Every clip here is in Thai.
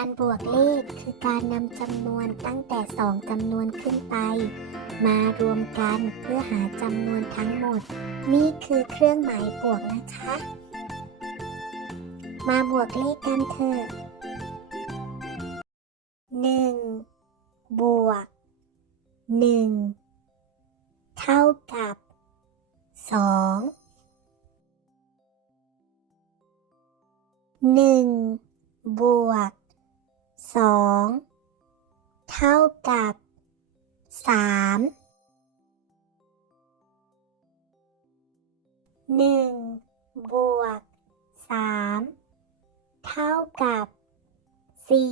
การบวกเลขคือการนำจำนวนตั้งแต่ 2จำนวนขึ้นไป มารวมกันเพื่อหาจำนวนทั้งหมด นี่คือเครื่องหมายบวกนะคะ มาบวกเลขกันเถอะ 1. บวก 1 สี่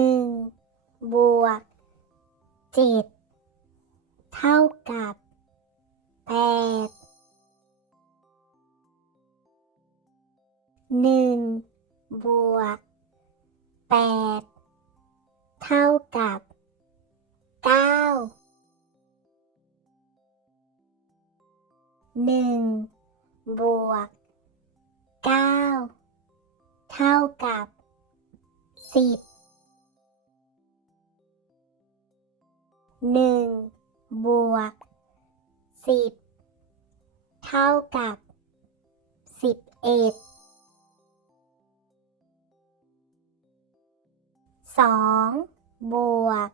นึ่งบวกเจ็ดเท่ากับแปดหนึ่งบวกแปดเท่ากับเก้าหนึ่งบวกเก้าเท่ากับสิบ หนึ่งบวกสิบเท่ากับสิบเอ็ดสองบวก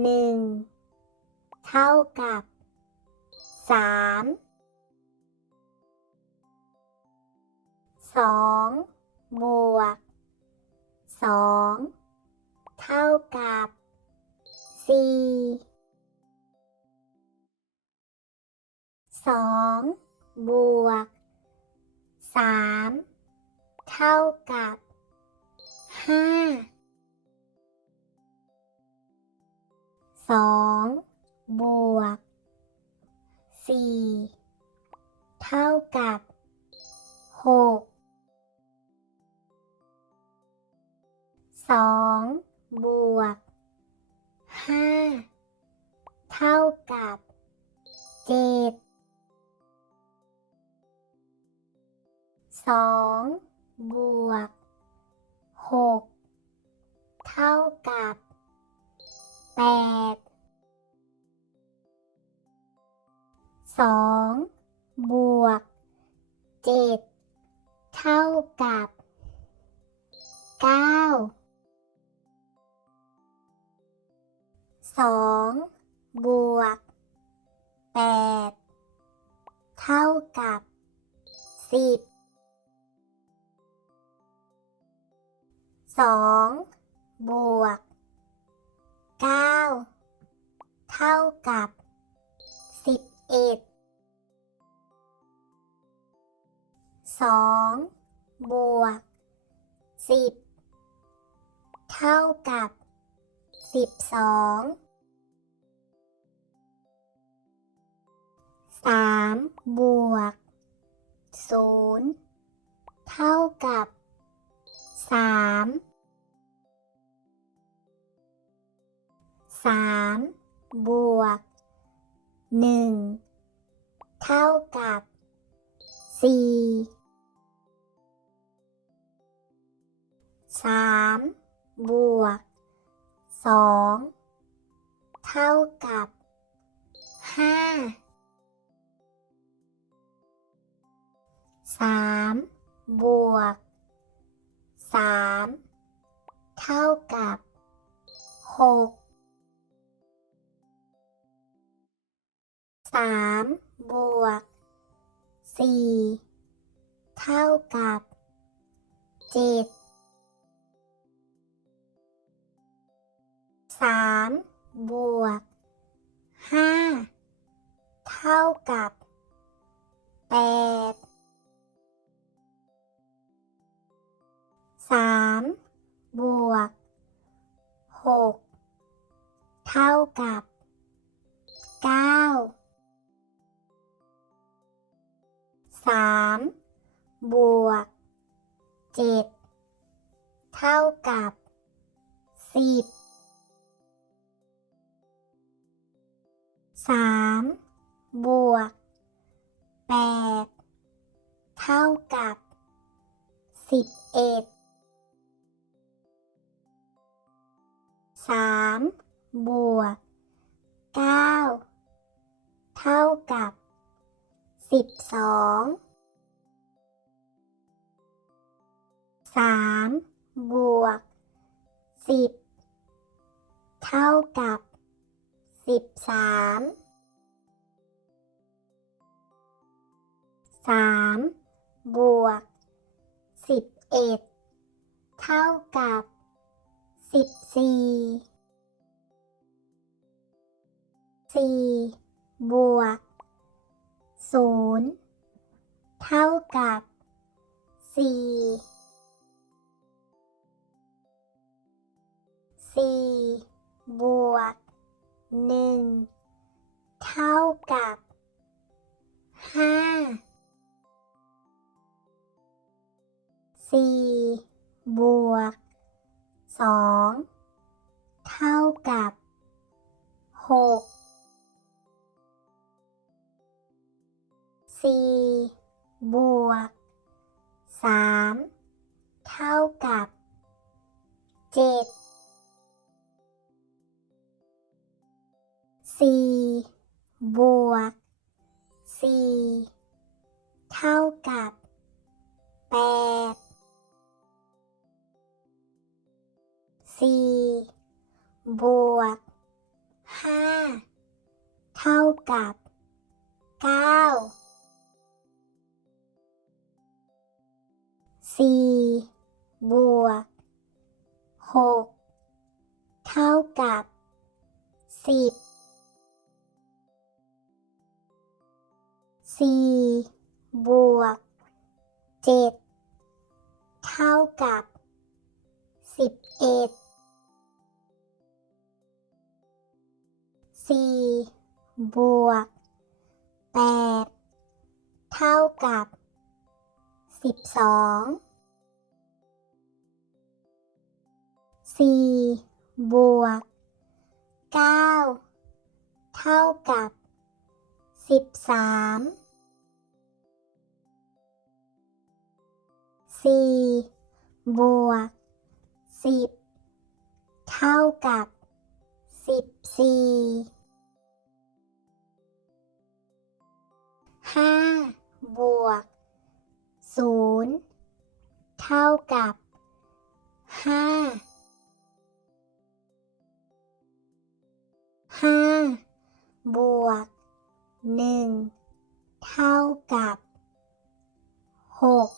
หนึ่งเท่ากับสามสองบวกสองเท่ากับ สี่สองบวกสามเท่ากับห้าสองบวกสี่เท่ากับหกสองบวก ห้าเท่ากับเจ็ดสองบวกหกเท่ากับแปดสองบวกเจ็ดเท่ากับเก้า สองบวกแปดเท่ากับสิบสองบวกเก้าเท่ากับสิบเอ็ดสองบวกสิบเท่ากับสิบสองามบวกศูนย์เท่ากับสามสามบวกหนึ่งเท่ากับสี่สามบวกสองเท่ากับห้า สามบวกสามเท่ากับหกสามบวกสี่เท่ากับเจ็ดสามบวกห้าเท่ากับแปด สามบวกหกเท่ากับเก้าสามบวกเจ็ดเท่ากับสิบสามบวกแปดเท่ากับสิบเอ็ด สามบวกเก้าเท่ากับสิบสองสามบวกสิบเท่ากับสิบสามสามบวกสิบเอ็ดเท่ากับ สิบสี่สี่บวกศูนย์เท่ากับสี่สี่บวกหนึ่งเท่ากับห้าสี่บวก สองเท่ากับหกสี่บวกสามเท่ากับเจ็ดสี่ สี่บวกหกเท่ากับสิบสี่บวกเจ็ดเท่ากับสิบเอ็ดสี่บวกแปดเท่ากับสิบสอง สี่บวกเก้าเท่ากับสิบสามสี่บวกสิบเท่ากับสิบสี่ห้าบวกศูนย์เท่ากับห้า บวกหนึ่งเท่ากับหก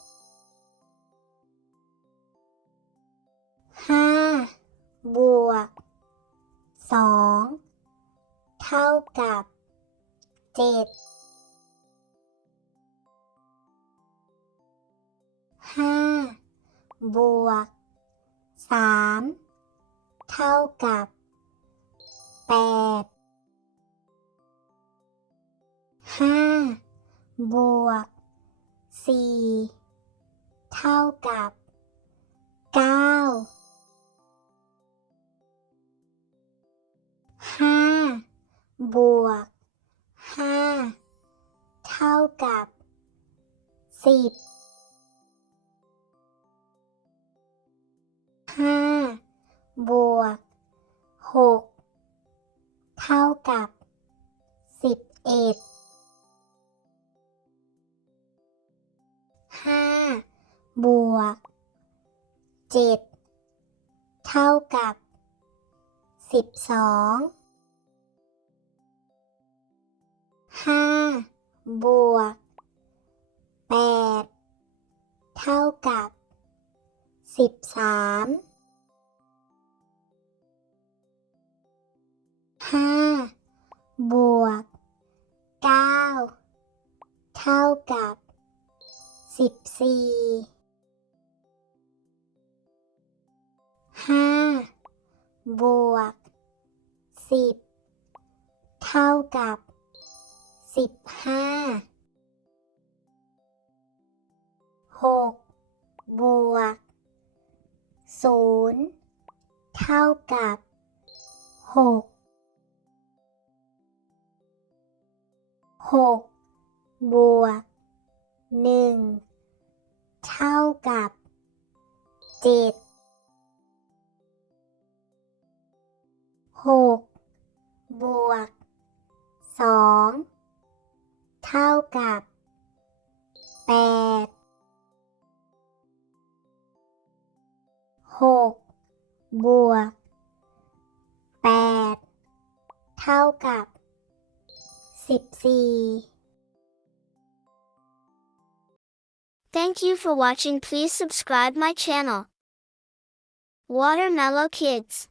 ห้าบวกสองเท่ากับเจ็ดห้าบวกสามเท่ากับแปด ห้าบวกสี่เท่ากับเก้าห้าบวกห้าเท่ากับสิบห้าบวกหกเท่ากับ จ็ดเท่ากับสิบสองห้าบวกแปดเท่ากับสิบสามห้าบวกเก้าเท่ากับสิบี่ ห้าบวกสิบเท่ากับสิบห้าหกบวกศูนย์เท่ากับหกหกบวกหนึ่งเท่ากับเจ็ด หกบวกสองเท่ากับแปดหกบวกแปดเท่ากับสิบสี่ Thank you for watching. Please subscribe my channel. Watermellow Kids.